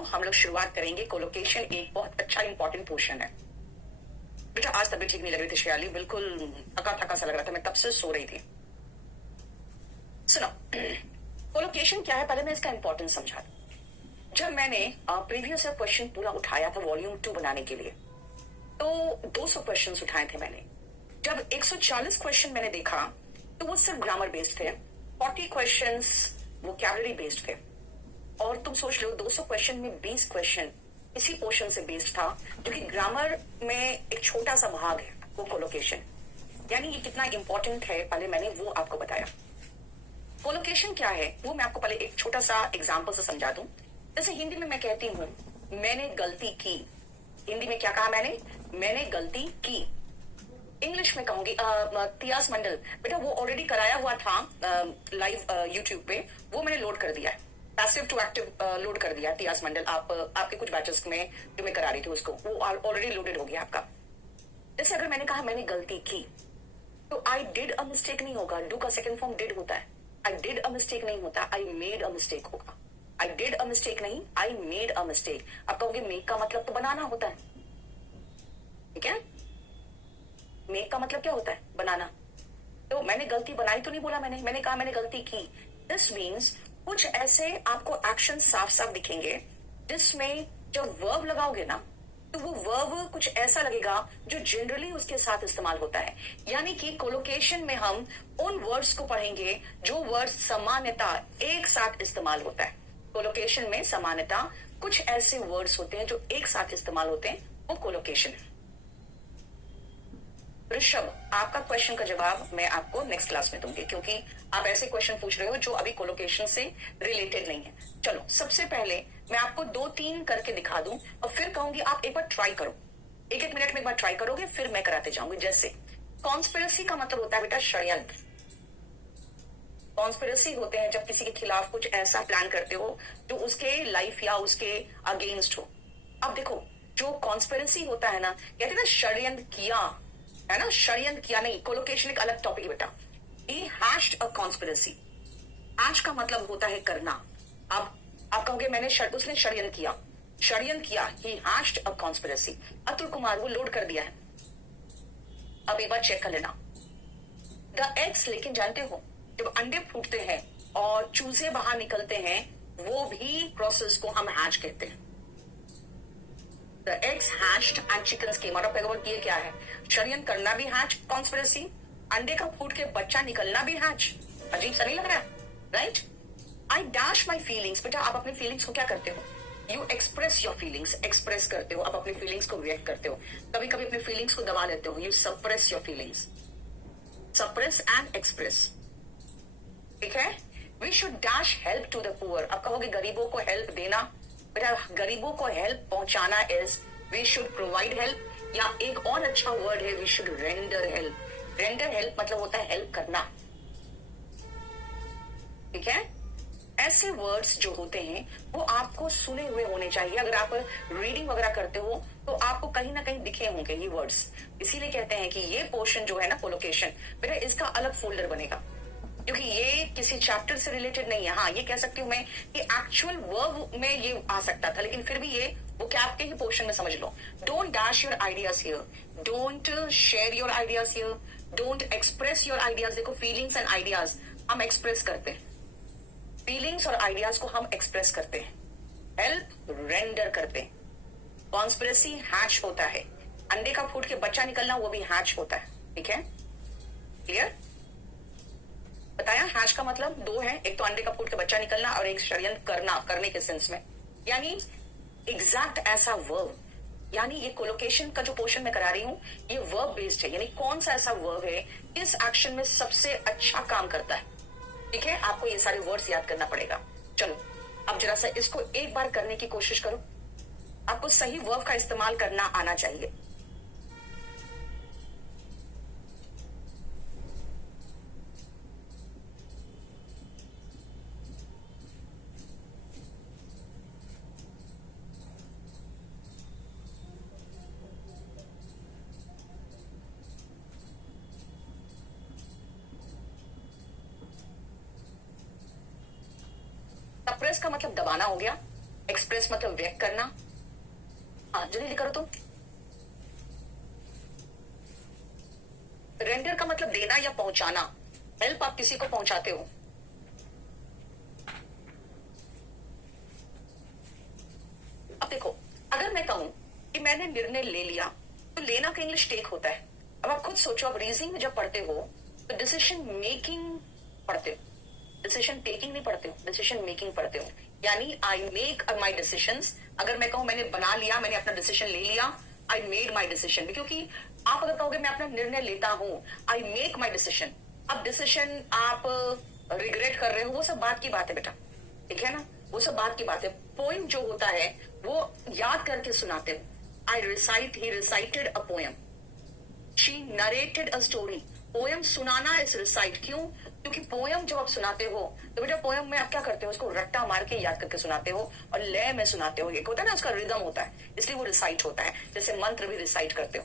Now हम लोग शुरुआत करेंगे। कोलोकेशन एक बहुत अच्छा इंपॉर्टेंट पोर्शन है। बेटा आज तबीयत ठीक नहीं लग रही थी श्रेयाली, बिल्कुल थका थका सा लग रहा था, मैं तब से सो रही थी। सुनो, कोलोकेशन क्या है पहले मैं इसका इंपॉर्टेंस समझा दूं। जब मैंने प्रीवियस क्वेश्चन पूरा उठाया था वॉल्यूम 2 बनाने के लिए, तो 200 क्वेश्चन उठाए थे मैंने। जब 140 क्वेश्चन मैंने देखा तो वो सिर्फ ग्रामर बेस्ड थे, 40 क्वेश्चन वोकैबुलरी बेस्ड थे। और तुम सोच लो 200 क्वेश्चन में 20 क्वेश्चन इसी पोर्शन से बेस्ड था, जो कि ग्रामर में एक छोटा सा भाग है, वो कोलोकेशन। यानी ये कितना इंपॉर्टेंट है पहले मैंने वो आपको बताया। कोलोकेशन क्या है वो मैं आपको पहले एक छोटा सा एग्जांपल से समझा दूं। जैसे हिंदी में मैं कहती हूँ मैंने गलती की, हिंदी में क्या कहा मैंने गलती की। इंग्लिश में कहूंगी तियास मंडल, बेटा वो ऑलरेडी कराया हुआ था लाइव यूट्यूब पे, वो मैंने लोड कर दिया है, पैसिव टू एक्टिव लोड कर दिया। तियास मंडल आपके कुछ बैचेस में जो मैं करा रही थी उसको, वो ऑलरेडी लोडेड हो गया आपका। जैसे अगर मैंने कहा मैंने गलती की, तो आई डिड अ मिस्टेक नहीं होगा, डू का सेकंड फॉर्म डिड होता है। आई डिड अ मिस्टेक नहीं होता, आई मेड अ मिस्टेक होगा। आई डिड अ मिस्टेक नहीं, आई मेड अ मिस्टेक। आप कहोगे मेक का मतलब तो बनाना होता है, ठीक है। मेक का मतलब क्या होता है? बनाना। तो मैंने गलती बनाई तो नहीं बोला मैंने कहा मैंने गलती की। दिस मीन्स कुछ ऐसे आपको एक्शन साफ साफ दिखेंगे जिसमें जब वर्ब लगाओगे ना, तो वो वर्ब कुछ ऐसा लगेगा जो जनरली उसके साथ इस्तेमाल होता है। यानी कि कोलोकेशन में हम उन वर्ड्स को पढ़ेंगे जो वर्ड सामान्यता एक साथ इस्तेमाल होता है। कोलोकेशन में सामान्यता कुछ ऐसे वर्ड्स होते हैं जो एक साथ इस्तेमाल होते हैं, वो कोलोकेशन है। ऋषभ, आपका क्वेश्चन का जवाब मैं आपको नेक्स्ट क्लास में दूंगी, क्योंकि आप ऐसे क्वेश्चन पूछ रहे हो जो अभी कोलोकेशन से रिलेटेड नहीं है। चलो सबसे पहले मैं आपको 2-3 करके दिखा दूं और फिर कहूंगी आप एक बार ट्राई करो, 1-1 मिनट में एक बार ट्राई करोगे, फिर मैं कराते जाऊंगी। जैसे कॉन्स्पिरेसी का मतलब होता है बेटा षड्यंत्र। कॉन्स्पिरेसी होते हैं जब किसी के खिलाफ कुछ ऐसा प्लान करते हो जो उसके लाइफ या उसके अगेंस्ट हो। अब देखो जो कॉन्स्पिरेसी होता है ना, कहते हैं ना षड्यंत्र किया है ना, षड्यंत्र किया नहीं। कोलोकेशन एक अलग टॉपिक है बेटा। He hatched a conspiracy। Hash का मतलब होता है करना। अब आप कहोगे उसने षड्यंत्र किया। He hatched a conspiracy। Atul Kumar वो लोड कर दिया है, अब एक बार चेक कर लेना। द एग्स, लेकिन जानते हो जब अंडे फूटते हैं और चूजे बाहर निकलते हैं, वो भी प्रोसेस को हम हैच कहते हैं। The eggs hatched and chickens came out। ये क्या है? षड्यंत्र करना भी हैच, कॉन्स्पिरेसी, अंडे का फूट के बच्चा निकलना भी हैच। अजीब सा नहीं लग रहा है, right? I dash my feelings. बेटा आप अपनी फीलिंग्स को क्या करते हो? You express your feelings, express करते हो, आप अपनी फीलिंग्स को व्यक्त करते हो। कभी कभी अपनी फीलिंग्स को दबा लेते हो, you suppress your feelings. Suppress and express, ठीक है। We should dash help to the poor. आप कहोगे गरीबों को हेल्प देना, बेटा गरीबों को हेल्प पहुंचाना is we should provide help, या एक और अच्छा वर्ड है we should render help. Render help मतलब होता है हेल्प करना, ठीक है। ऐसे वर्ड्स जो होते हैं वो आपको सुने हुए होने चाहिए। अगर आप रीडिंग वगैरह करते हो तो आपको कहीं ना कहीं दिखे होंगे ये वर्ड्स। इसीलिए कहते हैं कि ये पोर्शन जो है ना कोलोकेशन, बेटा इसका अलग फोल्डर बनेगा, क्योंकि ये किसी चैप्टर से रिलेटेड नहीं है। हाँ ये कह सकती हूँ मैं कि एक्चुअल वर्ब में ये आ सकता था, लेकिन फिर भी ये वो क्या आपके ही पोर्शन में समझ लो। Don't dash your ideas here, don't share your ideas here, don't express your ideas. देखो फीलिंग्स एंड आइडियाज हम एक्सप्रेस करते हैं, फीलिंग्स और आइडियाज को हम एक्सप्रेस करते हैं, हेल्प रेंडर करते हैं। कॉन्स्पिरेसी हैच होता है, अंडे का फूट के बच्चा निकलना वो भी हैच होता है, ठीक है। क्लियर? बताया हैच का मतलब 2 है, एक तो अंडे का फूट के बच्चा निकलना और एक षड्यंत्र करना, करने के सेंस में। यानी एग्जैक्ट ऐसा वर्ब, यानी ये कोलोकेशन का जो पोर्शन मैं करा रही हूं ये वर्ब बेस्ड है। यानी कौन सा ऐसा वर्ब है इस एक्शन में सबसे अच्छा काम करता है, ठीक है। आपको ये सारे वर्ड्स याद करना पड़ेगा। चलो अब जरा सा इसको एक बार करने की कोशिश करो। आपको सही वर्ब का इस्तेमाल करना आना चाहिए। सप्रेस का मतलब दबाना हो गया, एक्सप्रेस मतलब व्यक्त करना। हाँ जल्दी करो तुम। रेंडर का मतलब देना या पहुंचाना, हेल्प आप किसी को पहुंचाते हो। अब देखो, अगर मैं कहूं कि मैंने निर्णय ले लिया, तो लेना का इंग्लिश टेक होता है। अब आप खुद सोचो, आप रीजनिंग में जब पढ़ते हो तो डिसीजन मेकिंग पढ़ते हो, डिसीजन टेकिंग नहीं पढ़ते हो, डिसीजन मेकिंग पढ़ते हो। यानी आई मेक माई डिसीजंस। अगर मैं कहूं मैंने बना लिया, मैंने अपना डिसीजन ले लिया, आई मेड माई डिसीजन। क्योंकि आप अगर कहोगे मैं अपना निर्णय लेता हूं, आई मेक माई डिसीजन, अब डिसीजन आप रिग्रेट कर रहे हो, वो सब बात की बात है बेटा, ठीक है ना, वो सब बात की बात है। पोएम जो होता है वो याद करके सुनाते हो। I recite, he recited a poem, she narrated a story. Poem सुनाना इज रिसाइट। क्यों? क्योंकि पोएम जब आप सुनाते हो तो बेटा पोएम में आप क्या करते हो, उसको रट्टा मार के याद करके सुनाते हो और लय में सुनाते हो। एक होता है ना, उसका रिदम होता है, इसलिए वो रिसाइट होता है। जैसे मंत्र भी रिसाइट करते हो,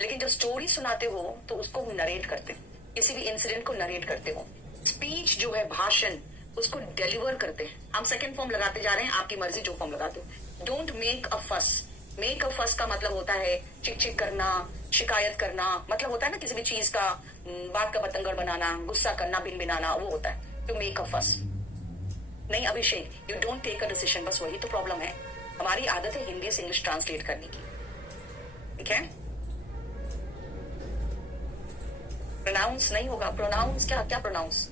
लेकिन जब स्टोरी सुनाते हो तो उसको नरेट करते हो, किसी भी इंसिडेंट को नरेट करते हो। स्पीच जो है, भाषण, उसको डिलीवर करते हैं। हम सेकंड फॉर्म लगाते जा रहे हैं, आपकी मर्जी जो फॉर्म लगाते हो। डोंट मेक अ फस। मेक अ फस का मतलब होता है चिक चिक करना, शिकायत करना, मतलब होता है ना किसी भी चीज का बात का बतंगड़ बनाना, गुस्सा करना, भिन भिनाना, वो होता है टू मेक अ फस। नहीं Abhishek, you don't take a decision. बस वही तो प्रॉब्लम है, हमारी आदत है हिंदी से इंग्लिश ट्रांसलेट करने की, ठीक है। प्रोनाउंस नहीं होगा, प्रोनाउंस क्या क्या प्रोनाउंस,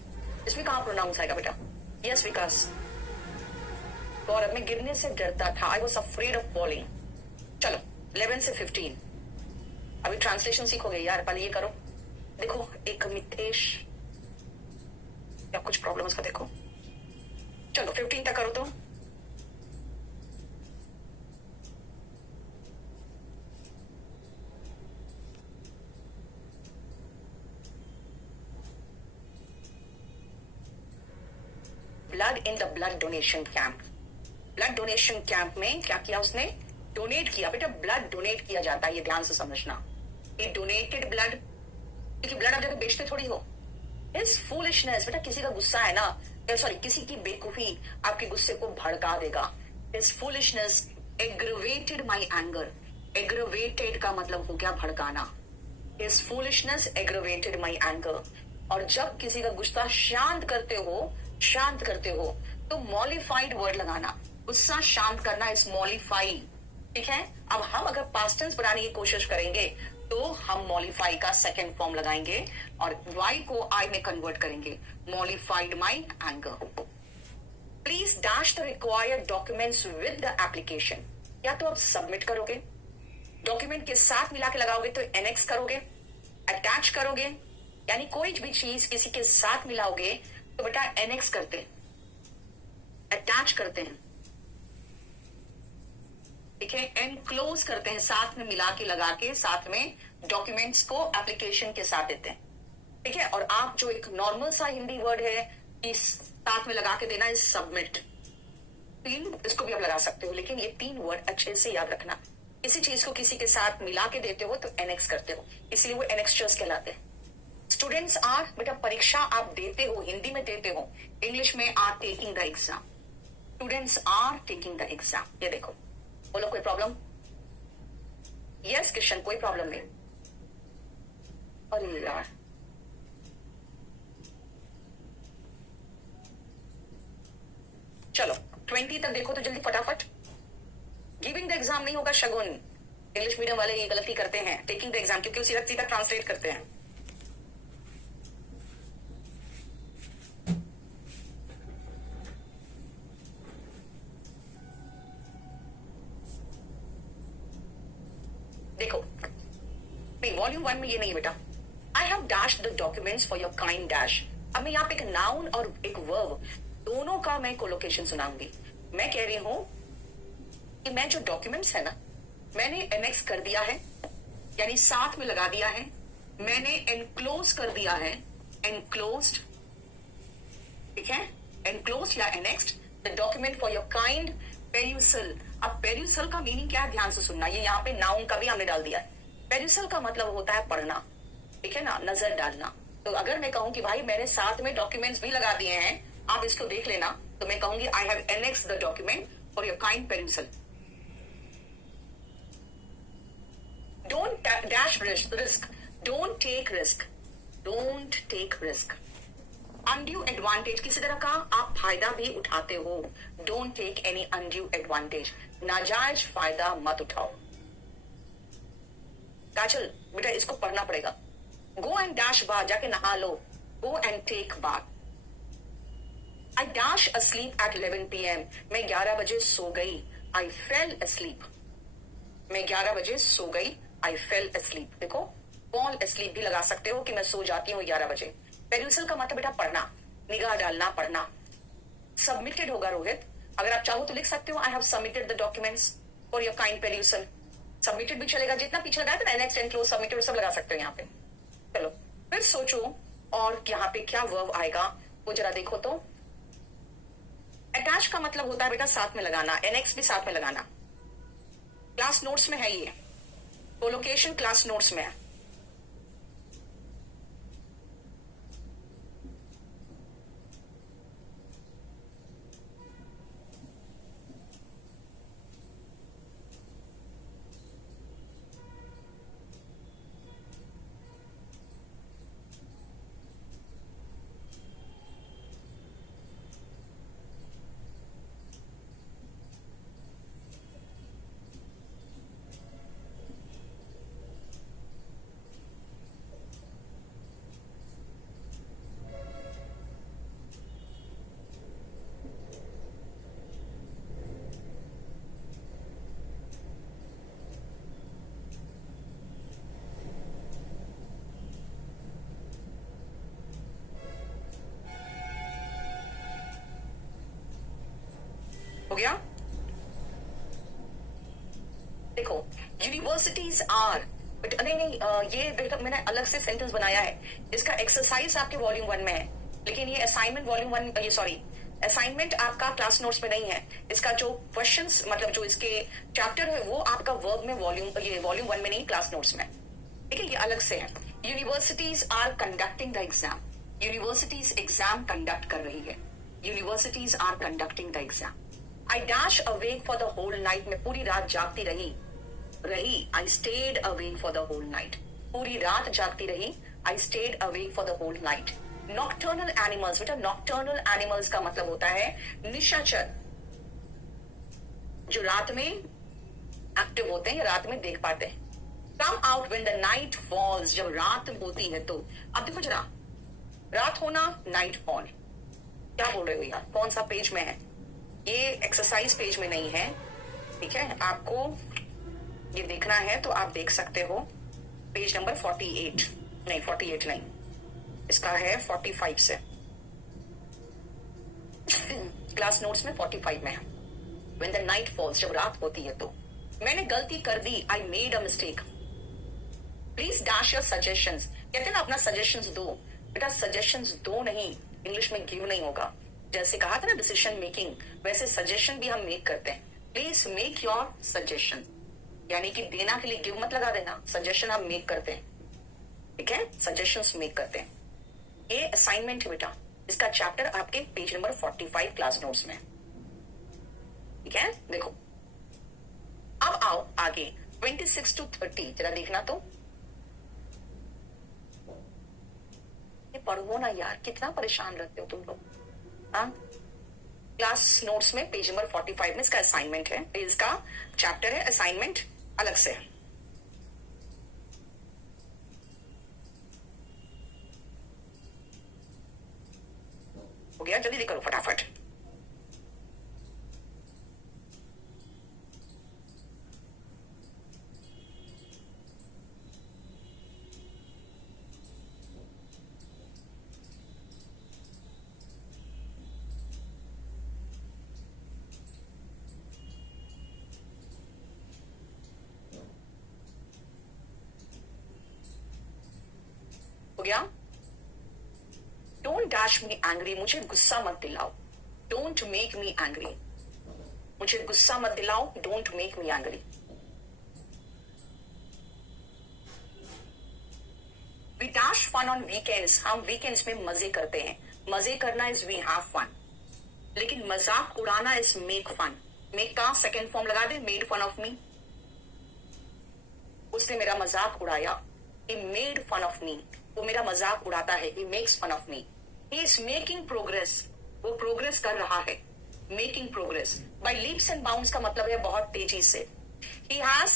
इसमें कहां प्रोनाउंस आएगा बेटा। यस विकास। गौरव, मैं गिरने से डरता था, I was afraid of falling. चलो 11 से 15 अभी ट्रांसलेशन सीखोगे यार, पहले ये करो। देखो एक मिथेश या कुछ प्रॉब्लम उसका देखो। चलो 15 तक करो तो। Blood in the blood donation camp. Blood donation camp में क्या किया उसने, डोनेट किया। बेटा ब्लड डोनेट किया जाता है, ये ध्यान से समझना। ये डोनेटेड ब्लड, क्योंकि ब्लड आप जाकर बेचते थोड़ी हो। इस फूलिशनेस, बेटा किसी का गुस्सा है ना, सॉरी किसी की बेवकूफी आपके गुस्से को भड़का देगा। इस फूलिशनेस एग्रवेटेड माई एंगर। एग्रवेटेड का मतलब हो गया भड़काना। इस फूलिशनेस एग्रवेटेड माई एंगर। और जब किसी का गुस्सा शांत करते हो, शांत करते हो, तो मॉलिफाइड वर्ड लगाना। गुस्सा शांत करना इस मॉलिफाई, ठीक है। अब हम अगर पास्ट टेंस बनाने की कोशिश करेंगे तो हम मॉलिफाई का सेकंड फॉर्म लगाएंगे और वाई को आई में कन्वर्ट करेंगे। Mollified my anger. Please dash the required documents with the application. या तो आप सबमिट करोगे, डॉक्यूमेंट के साथ मिला के लगाओगे तो एनेक्स करोगे, अटैच करोगे, यानी कोई भी चीज किसी के साथ मिलाओगे तो बेटा एनेक्स करते हैं, अटैच करते हैं, ठीक है। एनक्लोज करते हैं, साथ में मिला के लगा के साथ में डॉक्यूमेंट्स को एप्लीकेशन के साथ देते हैं, ठीक है। और आप जो एक नॉर्मल सा हिंदी वर्ड है इस साथ में लगा के देना इस सबमिट। तीन इसको भी आप लगा सकते हो, लेकिन ये तीन वर्ड अच्छे से याद रखना। किसी चीज को किसी के साथ मिला के देते हो तो एनेक्स करते हो, इसलिए वो एनेक्स्चर्स कहलाते हैं। स्टूडेंट्स आर, बेटा परीक्षा आप देते हो, हिंदी में देते हो, इंग्लिश में are taking the exam. Students are taking the exam. ये देखो, बोलो कोई प्रॉब्लम? यस किशन, कोई प्रॉब्लम नहीं। अरे यार चलो 20 तक देखो तो जल्दी फटाफट। गिविंग द एग्जाम नहीं होगा शगुन, इंग्लिश मीडियम वाले ये गलती करते हैं, टेकिंग द एग्जाम, क्योंकि उसी सीधा ट्रांसलेट करते हैं। देखो नहीं, वॉल्यूम 1 में ये नहीं है बेटा। I have dash the documents for your kind dash. अब मैं यहाँ पे एक नाउन और एक वर्ब दोनों का मैं कोलोकेशन सुनाऊंगी। मैं कह रही हूं कि मैं जो डॉक्यूमेंट्स है ना, मैंने एनेक्स कर दिया है, यानी साथ में लगा दिया है। मैंने एनक्लोज कर दिया है, एनक्लोज्ड, ठीक है, एनक्लोज या annexed the document for your kind perusal. अब पेरुसल का मीनिंग क्या है, ध्यान से सुनना। ये यहाँ पे नाउन का भी हमने डाल दिया है। पेरुसल का मतलब होता है पढ़ना, ठीक है ना, नजर डालना। तो अगर मैं कहूं कि भाई मैंने साथ में डॉक्यूमेंट्स भी लगा दिए हैं, आप इसको देख लेना, तो मैं कहूंगी I have annexed the document for your kind perusal. Don't dash risk. Don't take risk. Don't take risk. Undue advantage, किसी तरह का आप फायदा भी उठाते हो. Don't take any undue advantage. नाजायज फायदा मत उठाओ. काजल बेटा इसको पढ़ना पड़ेगा. Go and dash bath, जाके नहा लो. Go and take bath. I dash asleep at 11 p.m. मैं 11 बजे सो गई. I fell asleep. मैं 11 बजे सो गई. I fell asleep. देखो fall asleep भी लगा सकते हो कि मैं सो जाती हूँ 11 बजे. पेरिसल का मतलब बेटा पढ़ना, निगाह डालना, पढ़ना. सबमिटेड होगा रोहित. अगर आप चाहो तो लिख सकते हो I have submitted the documents for your kind perusal. Submitted भी चलेगा, जितना पीछे लगाया था ना नेक्स्ट एंड क्लोज सबमिटेड सब लगा सकते हो यहाँ पे. चलो फिर सोचो और यहाँ पे क्या वर्ब आएगा वो जरा देखो तो. अटैच का मतलब होता है बेटा साथ में लगाना. एनेक्स भी साथ में लगाना. क्लास नोट्स में है ये. कोलोकेशन क्लास नोट्स में है. हो गया. देखो यूनिवर्सिटीज आर बट नहीं ये बेटा मैंने अलग से सेंटेंस बनाया है. इसका एक्सरसाइज आपके वॉल्यूम 1 में है लेकिन ये असाइनमेंट वॉल्यूम 1 ये सॉरी असाइनमेंट आपका क्लास नोट्स में नहीं है. इसका जो क्वेश्चंस मतलब जो इसके चैप्टर है वो आपका वर्ब में वॉल्यूम 1 में नहीं क्लास नोट्स में. ठीक है ये अलग से है. Universities are conducting the exam. Universities exam conduct कर रही है. Universities are conducting the exam. I dash awake for the whole night. मैं पूरी रात जागती रही. I stayed awake for the whole night. पूरी रात जागती रही. I stayed awake for the whole night. Nocturnal animals. बेटा nocturnal animals का मतलब होता है निशाचर जो रात में एक्टिव होते हैं, रात में देख पाते हैं. Come out when the night falls. जब रात होती है तो. अब देखो जरा रात होना नाइट फॉल. क्या बोल रहे हो यार, कौन सा पेज में है ये? एक्सरसाइज पेज में नहीं है. ठीक है आपको ये देखना है तो आप देख सकते हो. पेज नंबर 48 नहीं इसका है 45 से. क्लास नोट्स में 45 में है. When the night falls, जब रात होती है तो. मैंने गलती कर दी. I made a mistake. Please dash your suggestions. कहते हैं ना अपना सजेशंस दो. बेटा सजेशंस दो नहीं, इंग्लिश में गिव नहीं होगा. जैसे कहा था ना डिसीजन मेकिंग, वैसे सजेशन भी हम मेक करते हैं. Please make your suggestion. यानी कि देना के लिए गिव मत लगा देना. सजेशन हम मेक करते हैं. ठीक है सजेशंस मेक करते हैं. ये असाइनमेंट है बेटा. इसका चैप्टर आपके पेज नंबर 45 क्लास नोट्स में. ठीक है देखो अब आओ आगे 26 to 30 जरा देखना तो. ये पढ़ो ना यार, कितना परेशान रहते हो तुम लोग. हाँ क्लास नोट्स में पेज नंबर 45 में इसका असाइनमेंट है. इसका चैप्टर है, असाइनमेंट अलग से है. हो गया, जल्दी करो फटाफट. हो गया. Don't dash me angry. मुझे गुस्सा मत दिलाओ. Don't make me angry. मुझे गुस्सा मत दिलाओ. Don't make me angry. We dash fun on weekends. हम वीकेंड्स में मजे करते हैं. मजे करना इज वी हैव फन. लेकिन मजाक उड़ाना इज मेक फन. मेक का सेकेंड फॉर्म लगा दे, मेड फन ऑफ मी। उसने मेरा मजाक उड़ाया, he made fun of me, वो मेरा मजाक उड़ाता है, he makes fun of me, he is making progress, वो प्रोग्रेस कर रहा है, making progress by leaps and bounds का मतलब है बहुत तेजी से। He has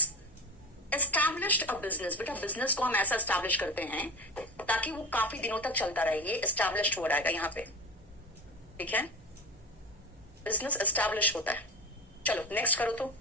established a business, बेटा बिजनेस को हम ऐसा एस्टैब्लिश करते हैं ताकि वो काफी दिनों तक चलता रहे, ये एस्टैब्लिश्ड वर्ड आएगा यहाँ पे, ठीक है, बिजनेस एस्टैब्लिश होता है। चलो नेक्स्ट करो तो।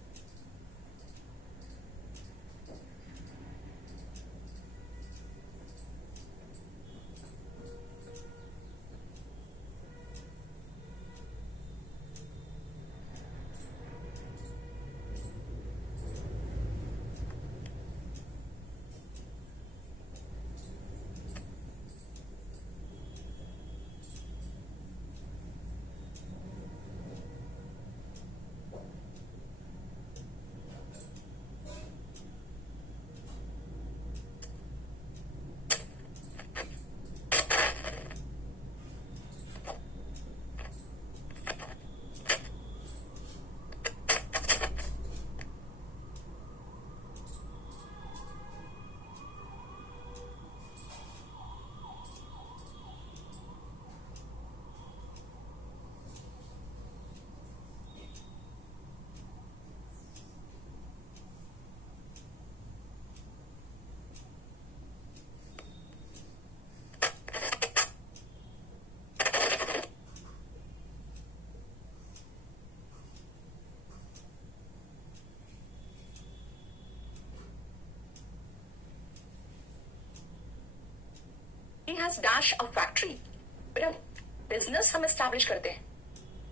He has dash a factory, बेटा बिजनेस हम एस्टैब्लिश करते हैं,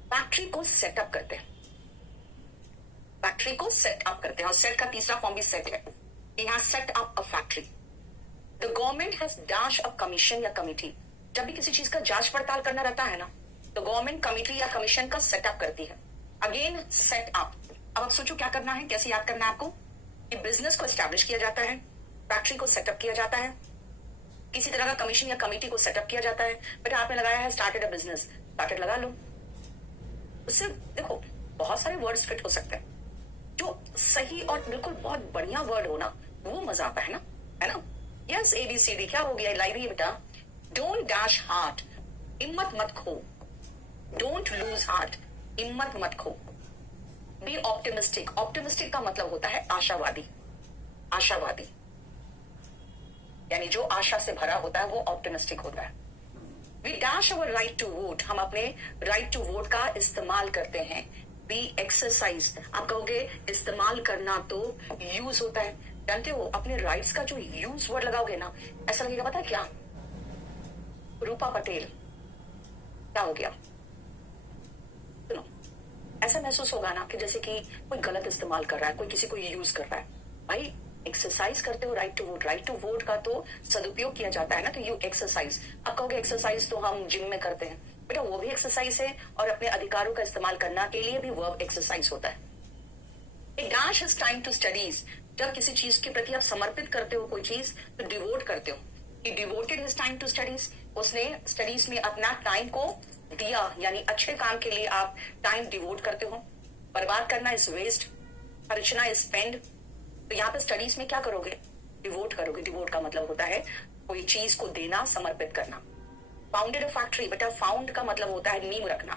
फैक्ट्री को सेटअप करते हैं, फैक्ट्री को सेटअप करते हैं, और सेट का तीसरा फॉर्म भी सेट है। He has set up a factory. The government has dash a commission या कमिटी, जब भी किसी चीज का जांच पड़ताल करना रहता है ना, तो गवर्नमेंट कमिटी या कमीशन का सेटअप करती है। अगेन सेटअप, अब आप सोचो क्या करना है, कैसे याद करना है आपको, कि बिजनेस को एस्टैब्लिश किया जाता है, फैक्ट्री को सेटअप किया जाता है, किसी तरह का कमीशन या कमेटी को सेटअप किया जाता है। बेटा आपने लगाया है स्टार्टेड अ बिजनेस, स्टार्टेड लगा लो। उससे देखो बहुत सारे वर्ड्स फिट हो सकते हैं, जो सही और बिल्कुल बहुत बढ़िया वर्ड हो ना, वो मजा आता है ना। यस ABCD क्या हो गया, लाइब्रेरी बेटा। डोंट डैश हार्ट, हिम्मत मत खो, डोंट लूज हार्ट, हिम्मत मत खो। बी ऑप्टिमिस्टिक, ऑप्टिमिस्टिक का मतलब होता है आशावादी, आशावादी यानी जो आशा से भरा होता है वो ऑप्टिमिस्टिक होता है। We dash our right to vote, हम अपने राइट टू वोट का इस्तेमाल करते हैं। वी एक्सरसाइज, आप कहोगे इस्तेमाल करना तो यूज होता है, जानते हो अपने राइट्स का जो यूज वर्ड लगाओगे ना, ऐसा लगेगा पता है क्या, रूपा पटेल क्या हो गया, सुनो ऐसा महसूस होगा ना कि जैसे कि कोई गलत इस्तेमाल कर रहा है, कोई किसी को यूज कर रहा है। भाई एक्सरसाइज करते हो right to vote, right to vote का तो सदुपयोग किया जाता है ना, तो यू एक्सरसाइज। अब कहोगे एक्सरसाइज तो हम जिम में करते हैं, बेटा वो भी एक्सरसाइज है, और अपने अधिकारों का इस्तेमाल करना के लिए भी वर्ब एक्सरसाइज होता है। A dash is time to studies, जब किसी चीज के प्रति आप समर्पित करते हो कोई चीज तो डिवोट करते हो। He devoted his time to studies, उसने स्टडीज में अपना टाइम को दिया, यानी अच्छे काम के लिए आप टाइम डिवोट करते हो। बर्बाद करना इज वेस्ट, खर्चना इज स्पेंड, तो यहाँ पे स्टडीज में क्या करोगे, डिवोट करोगे। डिवोट का मतलब होता है कोई चीज को देना, समर्पित करना। फाउंडेड अ फैक्ट्री, बेटा फाउंड का मतलब होता है नींव रखना,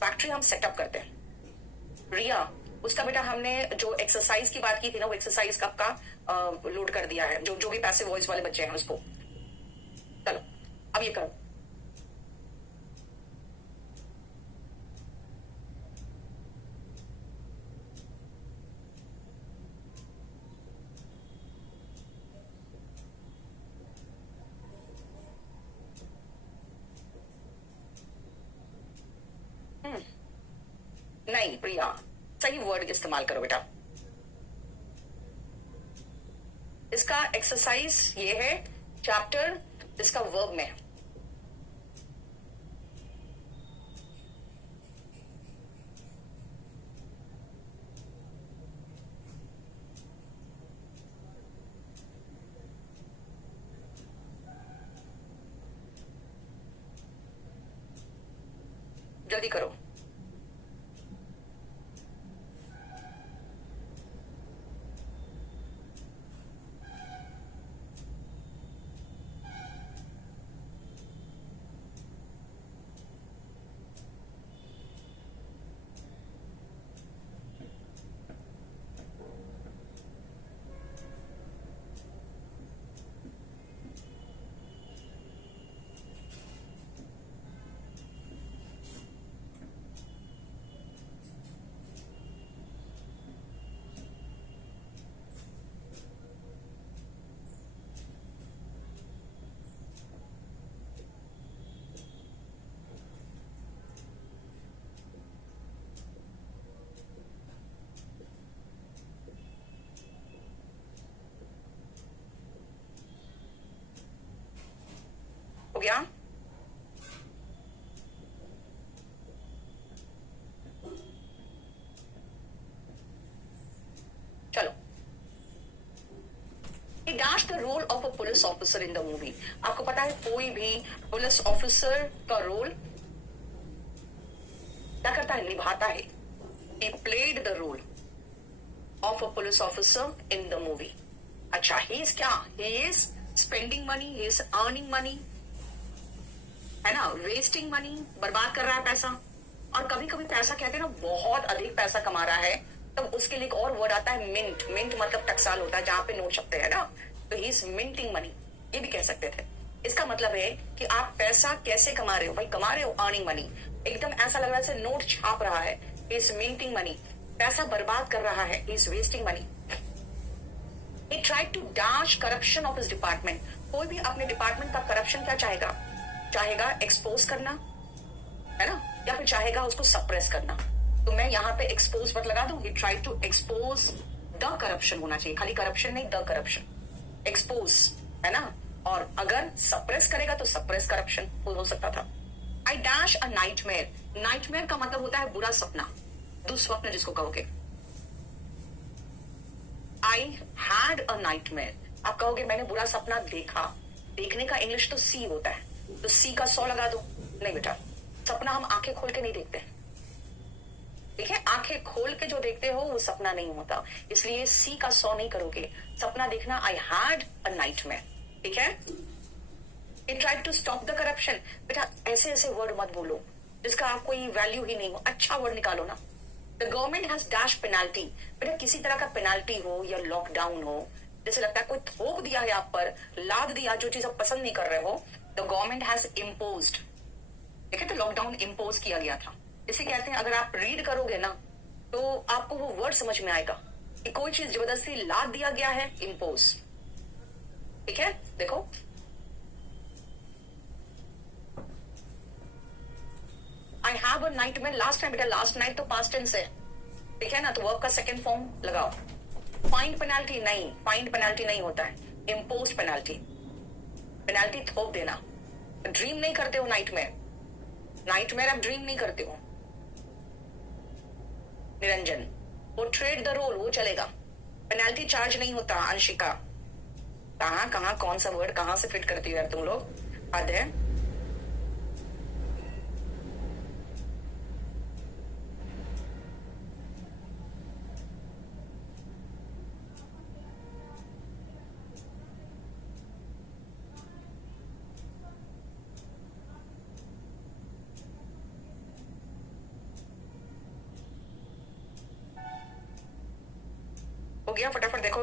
फैक्ट्री हम सेटअप करते हैं। रिया, उसका बेटा हमने जो एक्सरसाइज की बात की थी ना, वो एक्सरसाइज कब का लोड कर दिया है, जो भी पैसिव वॉइस वाले बच्चे हैं उसको। चलो अब ये करो, नहीं प्रिया सही वर्ड इस्तेमाल करो बेटा। इसका एक्सरसाइज ये है, चैप्टर इसका वर्ब में है। जल्दी करो। गया? चलो, he dashed the role of a police officer in the movie. आपको पता है कोई भी पुलिस ऑफिसर का रोल क्या करता है? निभाता है. He played the role of a police officer in the movie. अच्छा, he is क्या? He is spending money, he is earning money, है ना, वेस्टिंग मनी, बर्बाद कर रहा है पैसा. और कभी कभी पैसा कहते हैं ना, बहुत अधिक पैसा कमा रहा है, तब उसके लिए एक और वर्ड आता है मिंट. मिंट मतलब टकसाल होता है, जहां पे नोट छपते हैं ना, तो ही इज मिंटिंग मनी, ये भी कह सकते थे. इसका मतलब है कि आप पैसा कैसे कमा रहे हो भाई? कमा रहे हो अर्निंग मनी. एकदम ऐसा लग रहा है जैसे नोट छाप रहा है. He is minting money. पैसा बर्बाद कर रहा है. He is wasting money. He tried to dash corruption of his department. कोई भी अपने डिपार्टमेंट का करप्शन क्या चाहेगा? चाहेगा एक्सपोज करना, है ना, या फिर चाहेगा उसको सप्रेस करना. तो मैं यहाँ पे एक्सपोज मत लगा दूं. He tried to expose the corruption होना चाहिए, खाली करप्शन नहीं, द करप्शन. एक्सपोज, है ना. और अगर सप्रेस करेगा तो सप्रेस करप्शन हो सकता था. I dash a nightmare. Nightmare का मतलब होता है बुरा सपना, दुस्वप्न जिसको कहोगे. I had a nightmare. आप कहोगे मैंने बुरा सपना देखा. देखने का इंग्लिश तो सी होता है, तो सी का 100 लगा दो. नहीं बेटा, सपना हम आंखें खोल के नहीं देखते. ठीक है, आंखें खोल के जो देखते हो वो सपना नहीं होता, इसलिए सी का 100 नहीं करोगे. सपना देखना. I had a nightmare. ठीक है. It tried to stop the corruption. बेटा ऐसे ऐसे वर्ड मत बोलो जिसका आप कोई वैल्यू ही नहीं हो. अच्छा वर्ड निकालो ना. The government has dash penalty. बेटा किसी तरह का पेनाल्टी हो या लॉकडाउन हो, जैसे लगता है कोई थोप दिया है आप पर, लाद दिया, जो चीज आप पसंद नहीं कर रहे हो, द गवर्नमेंट हैज इम्पोज्ड. ठीक है, तो लॉकडाउन इम्पोज किया गया था. इसे कहते हैं, अगर आप रीड करोगे ना तो आपको वो वर्ड समझ में आएगा कि कोई चीज जबरदस्ती लाद दिया गया है, इम्पोज. ठीक है, देखो. I have a nightmare. Last time बेटा, लास्ट नाइट तो पास्ट टेंस है. ठीक है ना, तो वर्ब का सेकंड फॉर्म लगाओ. फाइन पेनाल्टी नहीं, फाइन पेनाल्टी नहीं होता है, इम्पोज पेनाल्टी. पेनाल्टी थोप देना. ड्रीम नहीं करते हो नाइटमेयर. नाइटमेयर आप ड्रीम नहीं करते हो. निरंजन, वो ट्रेड द रोल, वो चलेगा. पेनाल्टी चार्ज नहीं होता. अंशिका, कहां कहां कौन सा वर्ड कहां से फिट करती हो यार तुम लोग, हद है. हो गया, फटाफट देखो.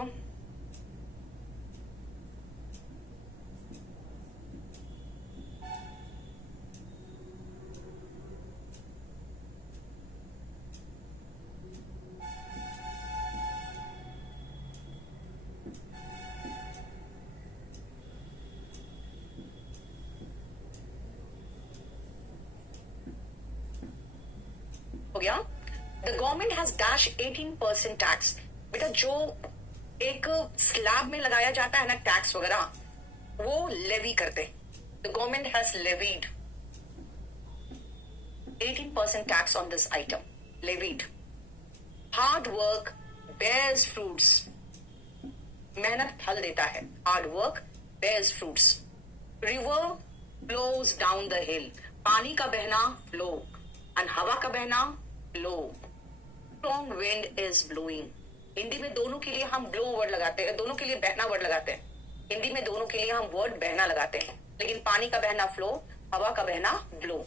हो गया. The government has dash 18% tax. बेटा जो एक स्लैब में लगाया जाता है ना टैक्स वगैरह, वो लेवी करते. The government has levied 18% tax on this item. Levied. Hard work bears fruits. मेहनत फल देता है. Hard work bears fruits. River flows down the hill. पानी का बहना फ्लो, और हवा का बहना flow. Strong wind is blowing. Hindi में दोनों के लिए हम ब्लो वर्ड लगाते हैं, दोनों के लिए बहना वर्ड लगाते हैं. हिंदी में दोनों के लिए हम वर्ड बहना लगाते हैं, लेकिन पानी का बहना फ्लो, हवा का बहना blow.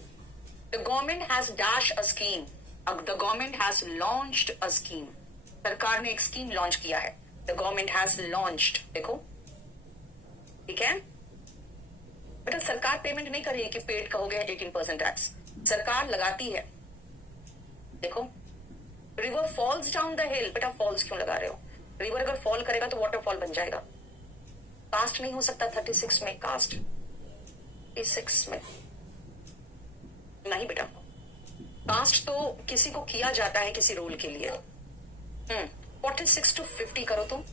The government has dash a scheme. The government has launched a scheme. सरकार ने एक स्कीम लॉन्च किया है. The government has launched. देखो, ठीक है बेटा, सरकार पेमेंट नहीं कर रही है कि पेड कहोगे 18% टैक्स. सरकार लगाती है. देखो, रिवर फॉल्स डाउन द हिल. बेटा फॉल्स क्यों लगा रहे हो? रिवर अगर फॉल करेगा तो वाटरफॉल बन जाएगा. कास्ट नहीं हो सकता 36 में. कास्ट 36 में नहीं बेटा. कास्ट तो किसी को किया जाता है किसी रोल के लिए. 46 to 50 करो तुम.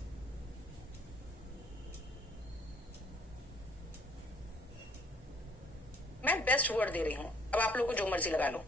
बेस्ट वर्ड दे रही हूं, अब आप लोगों को जो मर्जी लगा लो।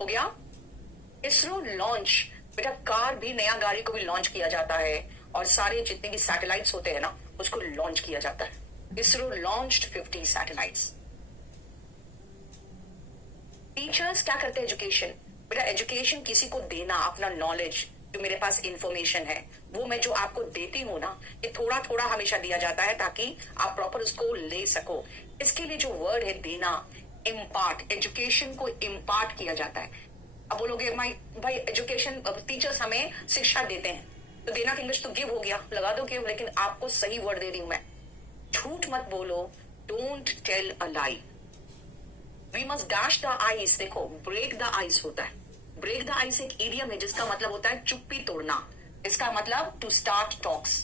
हो गया। इसरो लॉन्च, बेटा कार भी, नया गाड़ी को भी लॉन्च किया जाता है, और सारे जितने भी सैटेलाइट्स होते हैं ना उसको लॉन्च किया जाता है। ISRO launched 50 satellites. टीचर्स क्या करते हैं? एजुकेशन। बेटा एजुकेशन किसी को देना, अपना नॉलेज, जो मेरे पास इंफॉर्मेशन है वो मैं जो आपको देती हूँ ना, ये थोड़ा थोड़ा हमेशा दिया जाता है ताकि आप प्रॉपर उसको ले सको। इसके लिए जो वर्ड है देना, इम्पार्ट, एजुकेशन को इम्पार्ट किया जाता है। अब बोलोगे भाई एजुकेशन, टीचर्स हमें शिक्षा देते हैं, तो देना का इंग्लिश तो गिव हो गया, लगा दो गिव, लेकिन आपको सही वर्ड दे रही हूं मैं। झूठ मत बोलो, don't tell a lie. We must dash the ice. देखो ब्रेक द आइस होता है, ब्रेक द आइस एक इडियम है जिसका मतलब होता है चुप्पी तोड़ना। इसका मतलब टू स्टार्ट टॉक्स,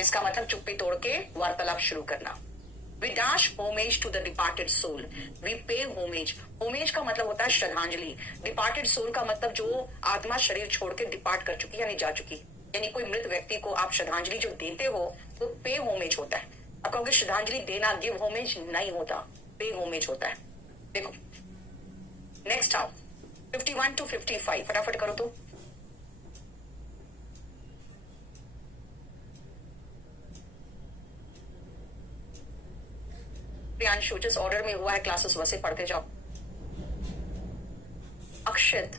इसका मतलब चुप्पी तोड़ के वार्तालाप शुरू करना। We dash homage to the departed soul. We pay homage. Homage का मतलब होता है श्रद्धांजलि। Departed soul का मतलब जो आत्मा शरीर छोड़ के डिपार्ट कर चुकी यानी जा चुकी, यानी कोई मृत व्यक्ति को आप श्रद्धांजलि जो देते हो तो पे होमेज होता है। अब कहोगे श्रद्धांजलि देना गिव होमेज नहीं होता, पे होमेज होता है। देखो नेक्स्ट आओ 51 to 55, फटाफट करो तो। प्रियांशु, जिस ऑर्डर में हुआ है क्लासेस वैसे पढ़ते जाओ। अक्षित,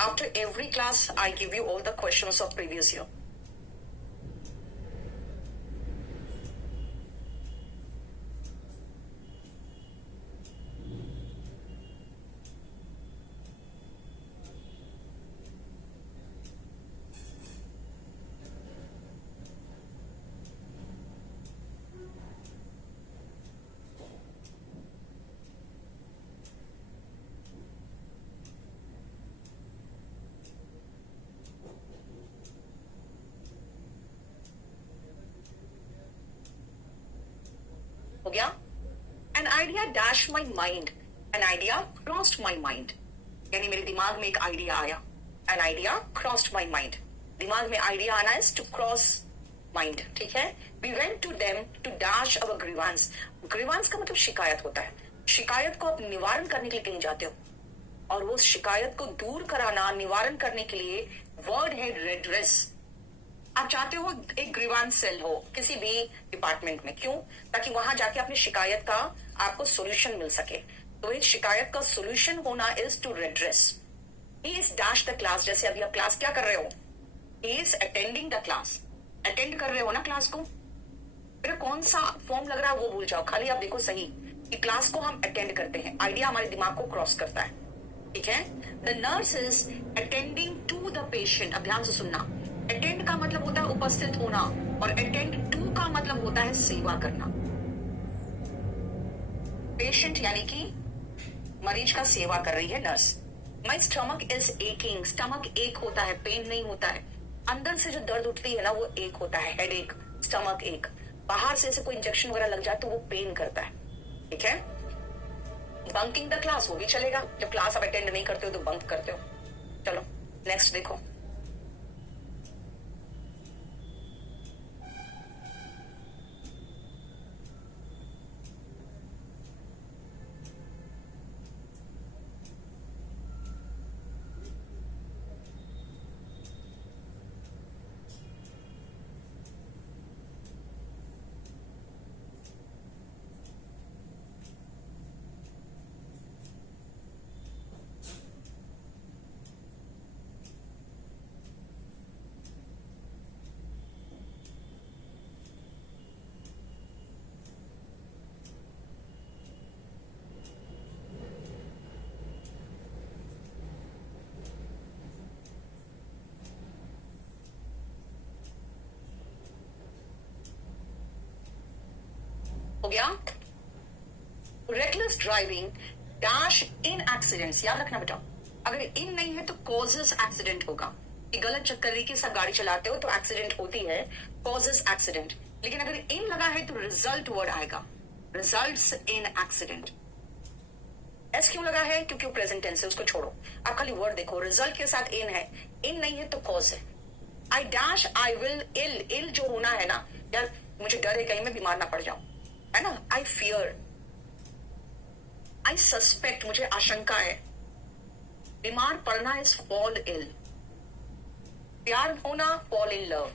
after every class I give you all the questions of previous year. हो गया। An idea dash my mind, an idea crossed my mind, यानी मेरे दिमाग में एक आइडिया आया। An idea crossed my mind, दिमाग में आइडिया आना इज टू क्रॉस माइंड, ठीक है। We went to them to dash our grievance. Grievance का मतलब शिकायत होता है। शिकायत को आप निवारण करने के लिए कहीं जाते हो, और वो शिकायत को दूर कराना, निवारण करने के लिए वर्ड है रेड्रेस। आप चाहते हो एक ग्रीवांस सेल हो किसी भी डिपार्टमेंट में, क्यों? ताकि वहां जाके अपनी शिकायत का आपको सॉल्यूशन मिल सके। तो एक शिकायत का सॉल्यूशन होना is to redress. He is dash the class, जैसे अभी आप क्लास क्या कर रहे हो? He is attending the class, attend कर रहे हो ना क्लास को। फिर कौन सा फॉर्म लग रहा है वो भूल जाओ, खाली आप देखो सही कि क्लास को हम अटेंड करते हैं। आइडिया हमारे दिमाग को क्रॉस करता है, ठीक है। The nurse is attending to the patient. अब ध्यान से सुनना, अटेंड का मतलब होता है उपस्थित होना, और अटेंड टू का मतलब होता है सेवा करना। पेशेंट यानी कि मरीज का सेवा कर रही है nurse. My stomach is aching, stomach ache होता है, पेन नहीं होता है। अंदर से जो दर्द उठती है ना वो एक होता है, हेड एक, स्टमक एक। बाहर से कोई इंजेक्शन वगैरह लग जाए तो वो पेन करता है, ठीक है। बंकिंग द क्लास, वो भी चलेगा, जब क्लास आप अटेंड नहीं करते हो तो बंक करते हो। चलो नेक्स्ट देखो। हो गया। Reckless driving dash in accidents, याद रखना बेटा, अगर इन नहीं है तो कॉजेस एक्सीडेंट होगा, कि गलत तरीके से गाड़ी चलाते हो तो एक्सीडेंट होती है, कॉजेस एक्सीडेंट। लेकिन अगर इन लगा है तो रिजल्ट वर्ड आएगा, रिजल्ट्स इन एक्सीडेंट। एस क्यों लगा है? क्योंकि वो प्रेजेंट टेंस है, उसको छोड़ो, आप खाली वर्ड देखो। रिजल्ट के साथ इन है, इन नहीं है तो कॉज है। आई डैश आई विल इल, इल जो होना है ना यार, मुझे डर है कहीं मैं बीमार ना पड़ जाऊं, है ना। आई फियर, आई सस्पेक्ट, मुझे आशंका है। बीमार पड़ना इज फॉल इल, प्यार होना fall in love.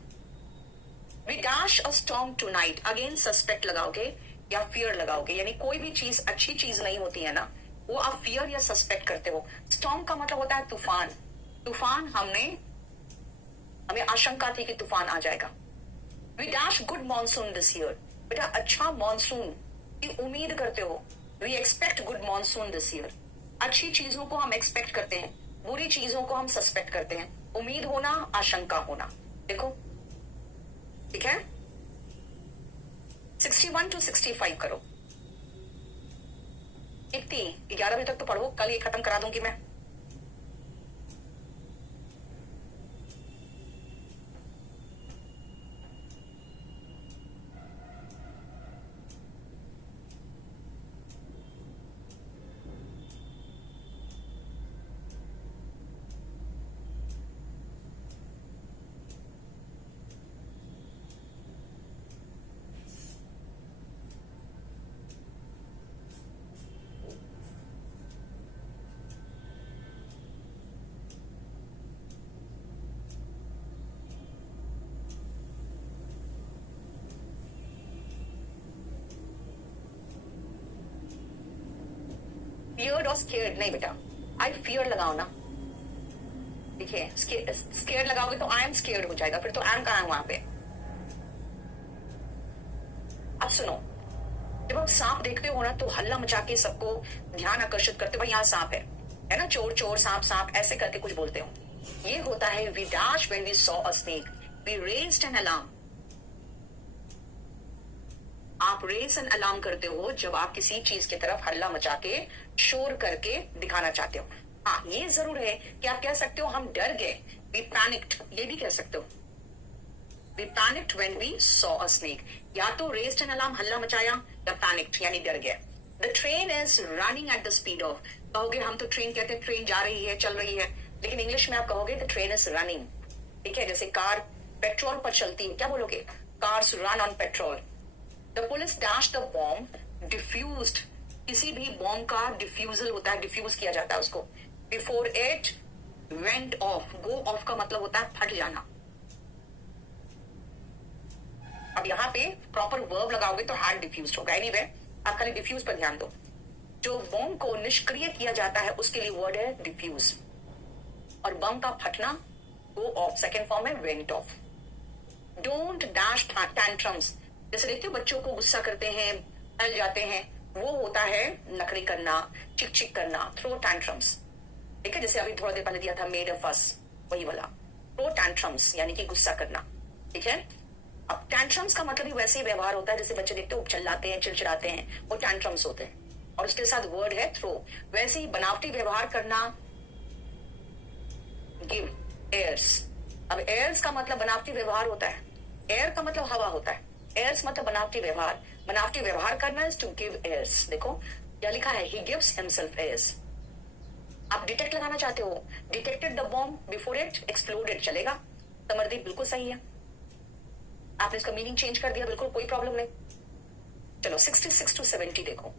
We dash a storm tonight, again suspect लगाओगे या फियर लगाओगे, यानी कोई भी चीज अच्छी चीज नहीं होती है ना, वो आप फियर या सस्पेक्ट करते हो। स्टॉर्म का मतलब होता है तूफान, तूफान हमें आशंका थी कि तूफान आ जाएगा। We dash good monsoon this year, बेटा अच्छा मॉनसून की उम्मीद करते हो। We expect good monsoon this year, अच्छी चीजों को हम एक्सपेक्ट करते हैं, बुरी चीजों को हम सस्पेक्ट करते हैं। उम्मीद होना, आशंका होना, देखो ठीक है। 61 to 65 करो, कितनी 11 बजे तक तो पढ़ो, कल ये खत्म करा दूंगी मैं। फियर्ड और स्केयर्ड नहीं बेटा, आई फियर लगाओ ना। देखिए स्केयर्ड लगाओगे तो आई एम स्केयर्ड हो जाएगा, फिर तो आई एम कहाँ है वहां पे। अब सुनो, जब आप सांप देखते हो ना तो हल्ला मचा के सबको ध्यान आकर्षित करते हो, भाई यहाँ सांप है ना, चोर चोर सांप सांप ऐसे करके कुछ बोलते हो। ये होता है we dash when we saw a snake, we raised an alarm. आप रेस एन अलार्म करते हो जब आप किसी चीज की तरफ हल्ला मचा के शोर करके दिखाना चाहते हो। हाँ ये जरूर है कि आप कह सकते हो हम डर गए, वी पैनिक्ड, ये भी कह सकते हो। We panicked when we saw a snake, या तो रेस्ड एन अलार्म हल्ला मचाया, या पैनिक्ड यानी डर गया। The train is running at the speed of, कहोगे हम तो ट्रेन कहते हैं ट्रेन जा रही है चल रही है, लेकिन इंग्लिश में आप कहोगे द ट्रेन इज रनिंग, ठीक है। जैसे कार पेट्रोल पर चलती है, क्या बोलोगे? Cars run on petrol. The police dashed the bomb, diffused, किसी भी बॉम्ब का डिफ्यूजल होता है, डिफ्यूज किया जाता है उसको, before it went of. Go of का मतलब होता है फट जाना। अब यहाँ पे प्रॉपर वर्ब लगाओगे तो हैड डिफ्यूज होगा। एनीवे आप खाली डिफ्यूज पर ध्यान दो, जो बॉम्ब को निष्क्रिय किया जाता है उसके लिए वर्ड है डिफ्यूज, और बम का फटना गो ऑफ, सेकेंड फॉर्म है went of. Don't dash tantrums, जैसे देखते हो बच्चों को गुस्सा करते हैं, फैल जाते हैं, वो होता है नखरे करना, चिक चिक करना, थ्रो टैंट्रम्स, ठीक है। जैसे अभी थोड़ा देर पहले दिया था मेड अ फस, वही वाला थ्रो टैंट्रम्स यानी कि गुस्सा करना, ठीक है। अब टैंट्रम्स का मतलब ही वैसे ही व्यवहार होता है जैसे बच्चे देखते हो चिल्लाते हैं, चिड़चिड़ाते हैं, वो टैंट्रम्स होते हैं, और उसके साथ वर्ड है थ्रो। वैसे ही बनावटी व्यवहार करना, गिव एयर्स। अब एयर्स का मतलब बनावटी व्यवहार होता है, एयर का मतलब हवा होता है, एयर्स मतलब बनावटी व्यवहार, बनावटी व्यवहार करना इज टू गिव एयर्स। देखो क्या लिखा है, ही गिव्स हिमसेल्फ एयर्स। आप डिटेक्ट लगाना चाहते हो, detected the bomb before it exploded, चलेगा, समर्दीप बिल्कुल सही है। आपने इसका मीनिंग चेंज कर दिया, बिल्कुल कोई प्रॉब्लम नहीं। चलो 66 to 70 देखो।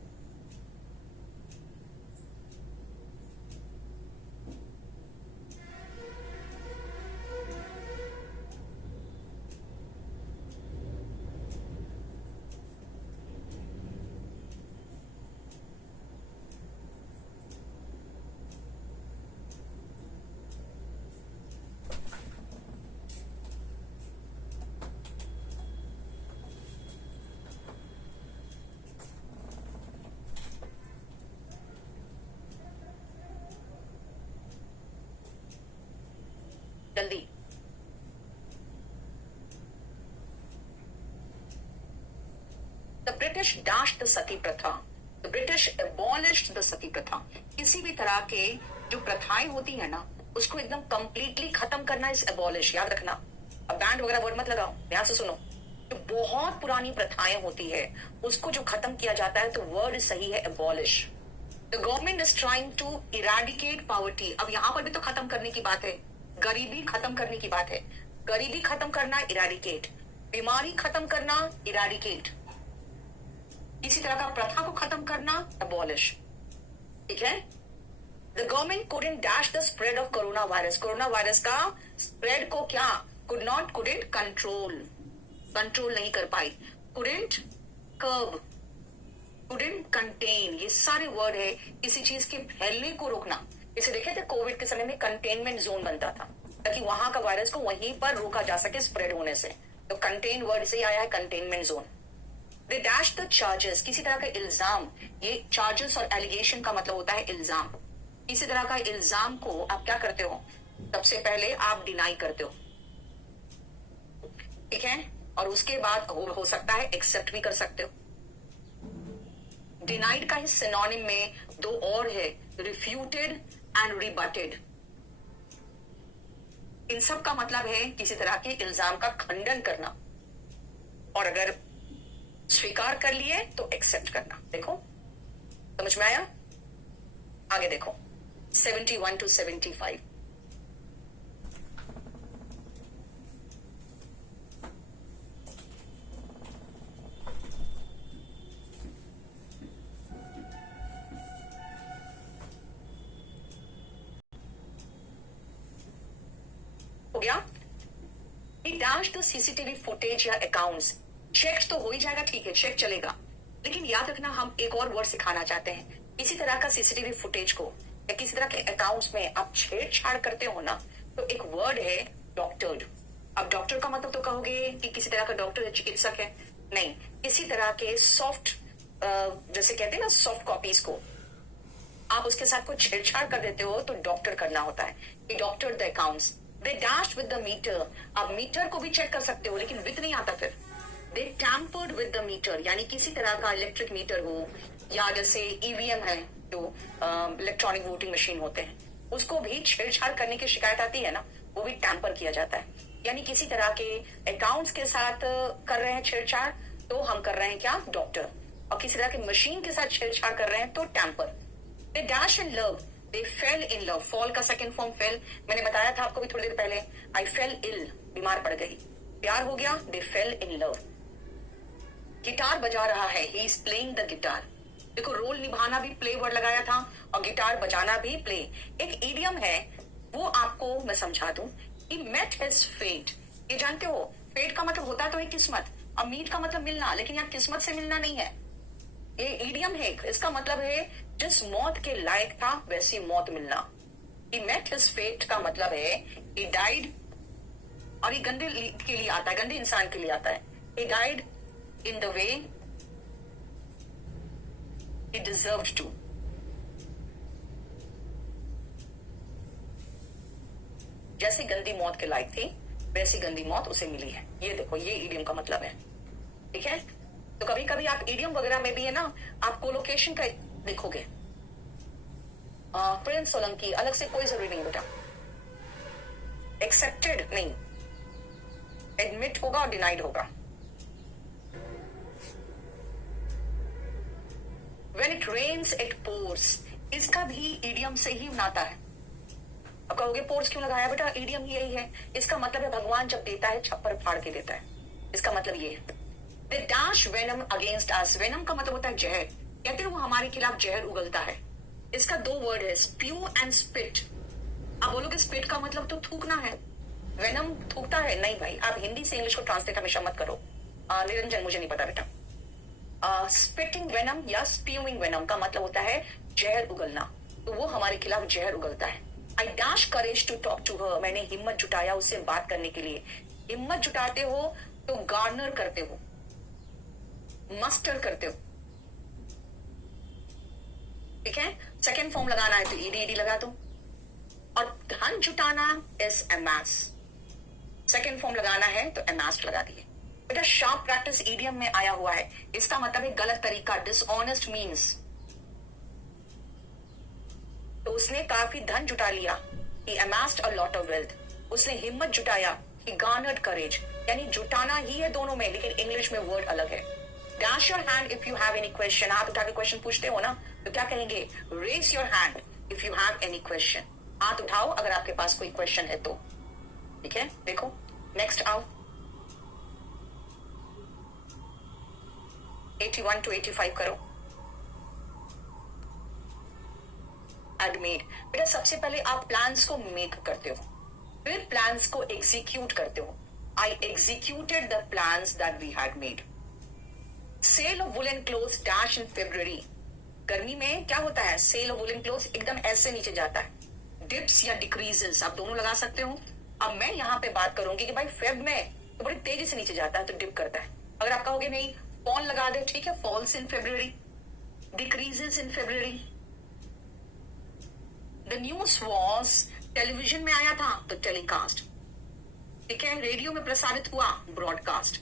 जल्दी, the British British dash the sati pratha, the British abolished the sati pratha. किसी भी तरह के जो प्रथाएं होती है ना, उसको एकदम कंप्लीटली खत्म करना इज एबॉलिश। याद रखना, अब बैंड वगैरह वर्ड मत लगाओ, ध्यान से सुनो। जो बहुत पुरानी प्रथाएं होती है उसको जो खत्म किया जाता है, तो वर्ड सही है abolish. The government is trying to eradicate poverty. अब यहां पर भी तो खत्म करने की बात है, गरीबी खत्म करने की बात है। गरीबी खत्म करना इरेडिकेट, बीमारी खत्म करना इरेडिकेट, इसी तरह का प्रथा को खत्म करना एबॉलिश। ठीक है। The government couldn't dash the spread of corona virus. Corona virus का स्प्रेड को क्या couldn't कंट्रोल नहीं कर पाई। couldn't curb, couldn't contain, ये सारे वर्ड है किसी चीज के फैलने को रोकना। इसे देखे थे कोविड के समय में कंटेनमेंट जोन बनता था ताकि वहां का वायरस को वहीं पर रोका जा सके स्प्रेड होने से। तो कंटेन वर्ड से आया है containment zone. They dash the charges, किसी तरह का इल्जाम। ये चार्जेस और एलिगेशन का मतलब होता है इल्जाम। किसी तरह का इल्जाम को आप क्या करते हो, सबसे पहले आप डिनाई करते हो, ठीक है, और उसके बाद हो सकता है एक्सेप्ट भी कर सकते हो। डिनाइड का ही सिनोनिम में दो और है, रिफ्यूटेड एंड रिबटेड। इन सब का मतलब है किसी तरह के इल्जाम का खंडन करना, और अगर स्वीकार कर लिए तो एक्सेप्ट करना। देखो समझ में आया? आगे देखो 71 to 75। हो गया। डैश द सीसीटीवी फुटेज या अकाउंट्स। चेक तो हो ही जाएगा, ठीक है, चेक चलेगा, लेकिन याद रखना हम एक और वर्ड सिखाना चाहते हैं। किसी तरह का सीसीटीवी फुटेज को या किसी तरह के अकाउंट्स में आप छेड़छाड़ करते हो ना, तो एक वर्ड है डॉक्टर्ड। अब डॉक्टर का मतलब तो कहोगे कि किसी तरह का डॉक्टर है, चिकित्सक है, नहीं, किसी तरह के सॉफ्ट, जैसे कहते हैं ना सॉफ्ट कॉपीज को आप उसके साथ कोई छेड़छाड़ कर देते हो तो डॉक्टर करना होता है। कि doctor the accounts. They dash with the meter. आप मीटर को भी चेक कर सकते हो लेकिन विद नहीं आता फिर। दे टैम्पर्ड विद द मीटर, यानी किसी तरह का इलेक्ट्रिक मीटर हो या जैसे ईवीएम है जो इलेक्ट्रॉनिक वोटिंग मशीन होते हैं, उसको भी छेड़छाड़ करने की शिकायत आती है ना, वो भी टैम्पर किया जाता है। यानी किसी तरह के अकाउंट्स के साथ कर रहे हैं छेड़छाड़ तो हम कर रहे हैं क्या, डॉक्टर। और किसी तरह की मशीन के साथ छेड़छाड़ कर रहे हैं तो tamper. They dash in love. They fell in love. Fall का सेकेंड फॉर्म फेल, मैंने बताया था आपको भी थोड़ी देर पहले। आई फेल इल, बीमार पड़ गई, प्यार हो गया, दे फेल इन लव। गिटार बजा रहा है, he is playing the guitar. देखो रोल निभाना भी प्ले वर्ड लगाया था और गिटार बजाना भी प्ले। एक इडियम है वो आपको मैं समझा दूं। He met his fate. ये जानते हो फेट का मतलब होता तो है किस्मत, और मीट का मतलब मिलना, लेकिन यहाँ किस्मत से मिलना नहीं है। ये इडियम है, इसका मतलब है जिस मौत के लायक था वैसी मौत मिलना। ही मेट हिज फेट का मतलब है ही डाइड, और ये गंदे के लिए आता है, गंदे इंसान के लिए आता है। He died in the way he deserved to। जैसी गंदी मौत के लायक थी वैसी गंदी मौत उसे मिली है। ये देखो ये इडियम का मतलब है, ठीक है। तो कभी कभी आप इडियम वगैरह में भी है ना, आप कोलोकेशन का देखोगे। प्रिंस सोलंकी अलग से कोई जरूरी नहीं बेटा। एक्सेप्टेड नहीं, एडमिट होगा और डिनाइड होगा। When it rains it pours, इसका भी इडियम से ही नाता है। अब कहोगे पोर्स क्यों लगाया बेटा, इडियम ही यही है। इसका मतलब है भगवान जब देता है छप्पर फाड़ के देता है, इसका मतलब ये है। They dash venom against us। Venom का मतलब होता है जहर, कहते हैं वो हमारे खिलाफ जहर उगलता है। इसका दो वर्ड है, स्प्यू एंड स्पिट। आप बोलोगे स्पिट का मतलब तो थूकना है, वेनम थूकता है, नहीं भाई, आप हिंदी से इंग्लिश को ट्रांसलेट हमेशा मत करो। निरंजन मुझे नहीं पता बेटा। स्पिटिंग वेनम या स्प्यूइंग वेनम का मतलब होता है जहर उगलना, तो वो हमारे खिलाफ जहर उगलता है। I dash courage to talk to her. मैंने हिम्मत जुटाया उससे बात करने के लिए। हिम्मत जुटाते हो तो गार्नर करते हो, मस्टर करते हो, ठीक है। सेकेंड फॉर्म लगाना है तो ईडी ईडी लगा दो। और धन जुटाना इज अमास। सेकेंड फॉर्म लगाना है तो अमास्ड लगा दिए। बेटा शार्प प्रैक्टिस ईडियम में आया हुआ है, इसका मतलब है गलत तरीका, डिसऑनेस्ट मीन्स। तो उसने काफी धन जुटा लिया, he amassed a lot of wealth। उसने हिम्मत जुटाया, he garnered courage। यानी जुटाना ही है दोनों में, लेकिन इंग्लिश में वर्ड अलग है। Dash your hand if you have any question। हाथ उठा के क्वेश्चन पूछते हो ना, तो क्या कहेंगे? Raise your hand if you have any question। हाथ उठाओ अगर आपके पास कोई क्वेश्चन है तो। ठीक है, देखो नेक्स्ट आओ। 81 to 85 करो। एडमेड, बेटा सबसे पहले आप प्लान्स को मेक करते हो, फिर प्लान्स को एग्जीक्यूट करते हो। I executed the plans that we had made. Sale of woollen cloth dash in February। गर्मी में क्या होता है? सेल ऑफ वुलन क्लोथ एकदम ऐसे नीचे जाता है। डिप्स या डिक्रीजेस आप दोनों लगा सकते हो। अब मैं यहाँ पे बात करूंगी कि भाई फेब में तो बड़ी तेजी से नीचे जाता है, तो डिप करता है। अगर आप कहोगे नहीं फॉल लगा दे, ठीक है, falls in February, decreases in February। The news was, television में आया था तो टेलीकास्ट, ठीक है, रेडियो में प्रसारित हुआ ब्रॉडकास्ट,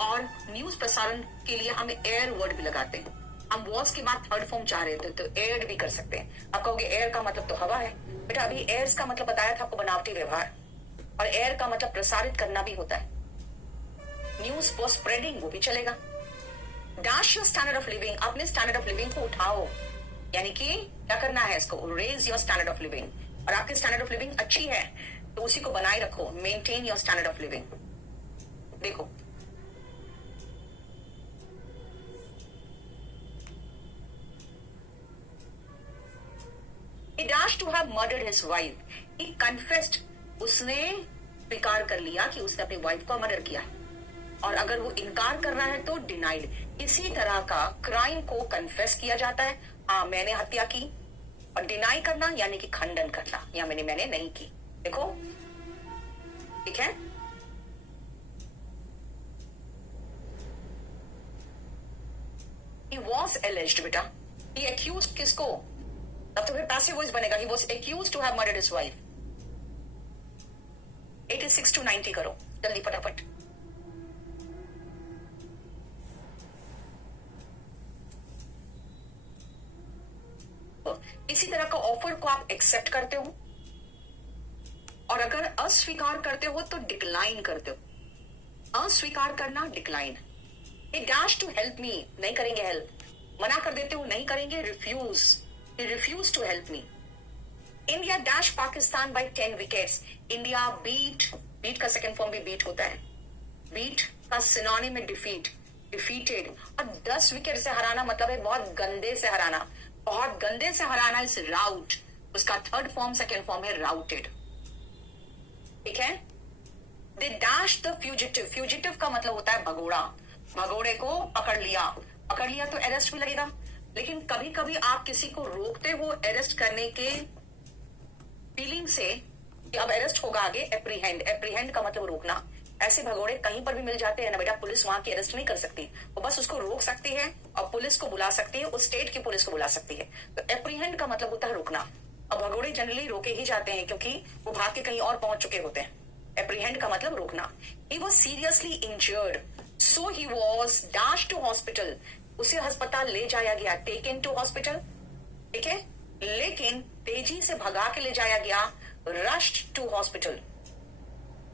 और न्यूज प्रसारण के लिए हमें एयर वर्ड भी लगाते हैं। हम वॉज के बाद थर्ड फॉर्म चाह रहे थे तो एयर भी कर सकते हैं। आप कहोगे एयर का मतलब तो हवा है, बेटा अभी एयर्स का मतलब बताया था आपको, बनावटी व्यवहार, और एयर का मतलब प्रसारित करना भी होता है। न्यूज फॉर स्प्रेडिंग वो भी चलेगा। Dash your standard of living, अपने स्टैंडर्ड ऑफ लिविंग को उठाओ, यानी कि क्या करना है इसको, raise your standard of living. और आपकी स्टैंडर्ड ऑफ लिविंग अच्छी है तो उसी को बनाए रखो, maintain your standard of living. देखो he dashed to have murdered his wife। he confessed, उसने स्वीकार कर लिया कि उसने अपनी वाइफ को मर्डर किया है। और अगर वो इनकार कर रहा है तो डिनाइड। इसी तरह का क्राइम को कन्फेस किया जाता है, हाँ मैंने हत्या की, और डिनाई करना यानी कि खंडन करना, या मैंने नहीं की। देखो ठीक है, he was alleged बेटा, he accused किसको, तब तो फिर पैसिव वॉइस बनेगा, he was accused to have murdered his wife। 86 to 90 करो जल्दी फटाफट। इसी तरह का ऑफर को आप एक्सेप्ट करते हो, और अगर अस्वीकार करते हो तो डिक्लाइन करते हो। अस्वीकार करना decline. He dashed to help me, नहीं करेंगे हेल्प, मना कर देते हो नहीं करेंगे, refuse, he refused to help me। India dash Pakistan by 10 wickets. India beat का सेकंड फॉर्म भी बीट होता है, बीट का सिनोनिम में डिफीट, डिफीटेड। और 10 विकेट से हराना मतलब है बहुत गंदे से हराना, बहुत गंदे से हराना इस राउट, उसका थर्ड फॉर्म सेकंड फॉर्म है राउटेड। ठीक है, they dash the fugitive. Fugitive का मतलब होता है भगोड़ा, भगोड़े को पकड़ लिया तो अरेस्ट भी लगेगा। लेकिन कभी कभी आप किसी को रोकते हो अरेस्ट करने के फीलिंग से कि अब अरेस्ट होगा आगे, एप्रीहेंड का मतलब रोकना। ऐसे भगोड़े कहीं पर भी मिल जाते हैं ना बेटा, पुलिस वहां की अरेस्ट नहीं कर सकती, वो बस उसको रोक सकती है और पुलिस को बुला सकती है, उस स्टेट की पुलिस को बुला सकती है। तो एप्रीहेंड का मतलब होता है रोकना। अब भगोड़े जनरली रोके ही जाते हैं क्योंकि वो भाग के कहीं और पहुंच चुके होते हैं। एप्रीहेंड का मतलब रोकना। He was seriously injured so he was dash to hospital. उसे अस्पताल ले जाया गया, टेकन टू हॉस्पिटल, ठीक है, लेकिन तेजी से भगा के ले जाया गया, rushed to hospital,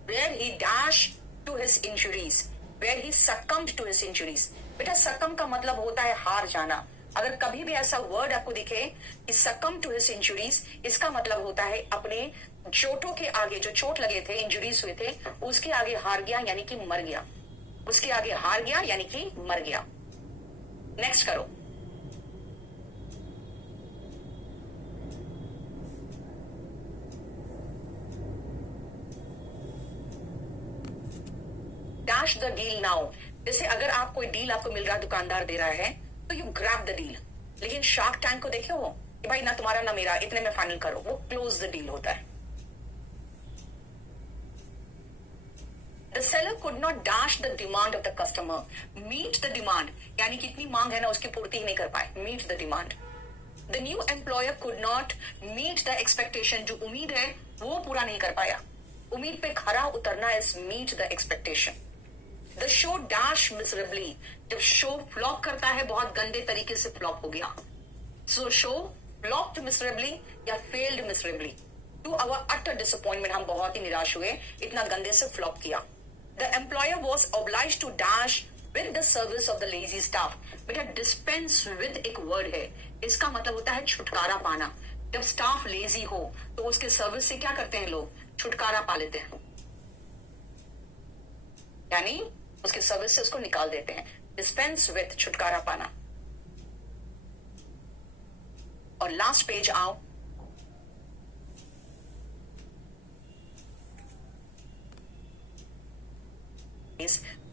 where he dashed to his injuries, where he succumbed to his injuries। बेटा succumb का मतलब होता है हार जाना। अगर कभी भी ऐसा वर्ड आपको दिखे कि succumb to his injuries, इसका मतलब होता है अपने चोटों के आगे, जो चोट लगे थे, इंजुरीज हुए थे, उसके आगे हार गया यानी कि मर गया, उसके आगे हार गया यानी कि मर गया। नेक्स्ट करो। Dash the deal now. जैसे अगर आप कोई डील आपको मिल रहा है, दुकानदार दे रहा है, तो यू ग्रैब द डील। लेकिन शार्क टैंक को देखे हो कि भाई ना तुम्हारा ना मेरा, इतने में फाइनल करो, वो क्लोज द डील होता है। The seller could not dash the demand of the customer, meet the demand, यानी कितनी मांग है ना उसकी पूर्ति ही नहीं कर पाए, meet the demand. The new employer could not meet the expectation, जो उम्मीद है वो पूरा नहीं कर पाया। उम्मीद पे खरा उतरना is meet the expectation. The show dash miserably, जब शो फ्लॉप करता है बहुत गंदे तरीके से फ्लॉप हो गया। सो शो फ्लॉप्ड मिजरेबली या failed miserably, to our utter disappointment, हम बहुत ही निराश हुए, इतना गंदे से फ्लॉप किया। The employer was obliged to dash with the service of the lazy staff. बेटा डिस्पेंस विद एक वर्ड है, इसका मतलब होता है छुटकारा पाना। जब स्टाफ लेजी हो तो उसके सर्विस से क्या करते हैं लोग, छुटकारा पा लेते हैं, यानी उसके सर्विस से उसको निकाल देते हैं। डिस्पेंस विद, छुटकारा पाना। और लास्ट पेज आओ,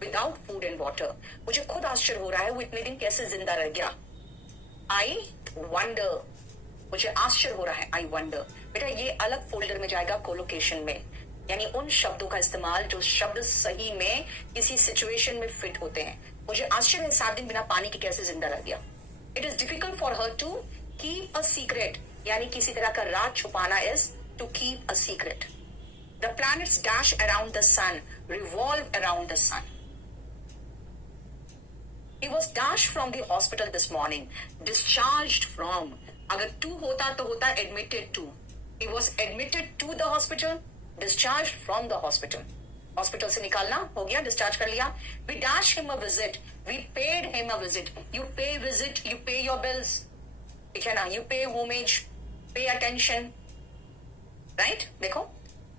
विदाउट फूड एंड वाटर। मुझे खुद आश्चर्य हो रहा है वो इतने दिन कैसे जिंदा रह गया। आई वंडर, मुझे आश्चर्य हो रहा है, आई वंडर। बेटा ये अलग फोल्डर में जाएगा कोलोकेशन में, यानी उन शब्दों का इस्तेमाल जो शब्द सही में किसी सिचुएशन में फिट होते हैं। मुझे आश्चर्य है 7 दिन बिना पानी के कैसे जिंदा रह गया। It is difficult for her to keep a secret, यानी किसी तरह का राज छुपाना is to keep a secret. The planets dash around the sun, revolve around the sun. He was dashed from the hospital this morning, discharged from, अगर to होता तो होता admitted to। He was admitted to the hospital, discharged from the hospital। Hospital से निकालना हो गया, discharge कर लिया। We dashed him a visit, we paid him a visit। You pay visit, you pay your bills, ठीक है ना, you pay homage, pay attention, right? देखो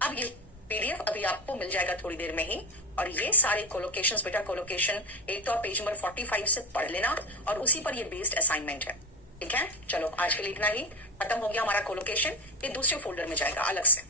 अब ये पीडीएफ अभी आपको मिल जाएगा थोड़ी देर में ही, और ये सारे कोलोकेशंस, बेटा कोलोकेशन एक तो पेज नंबर 45 से पढ़ लेना, और उसी पर ये बेस्ड असाइनमेंट है, ठीक है। चलो आज के लिए इतना ही, खत्म हो गया हमारा कोलोकेशन, ये दूसरे फोल्डर में जाएगा अलग से।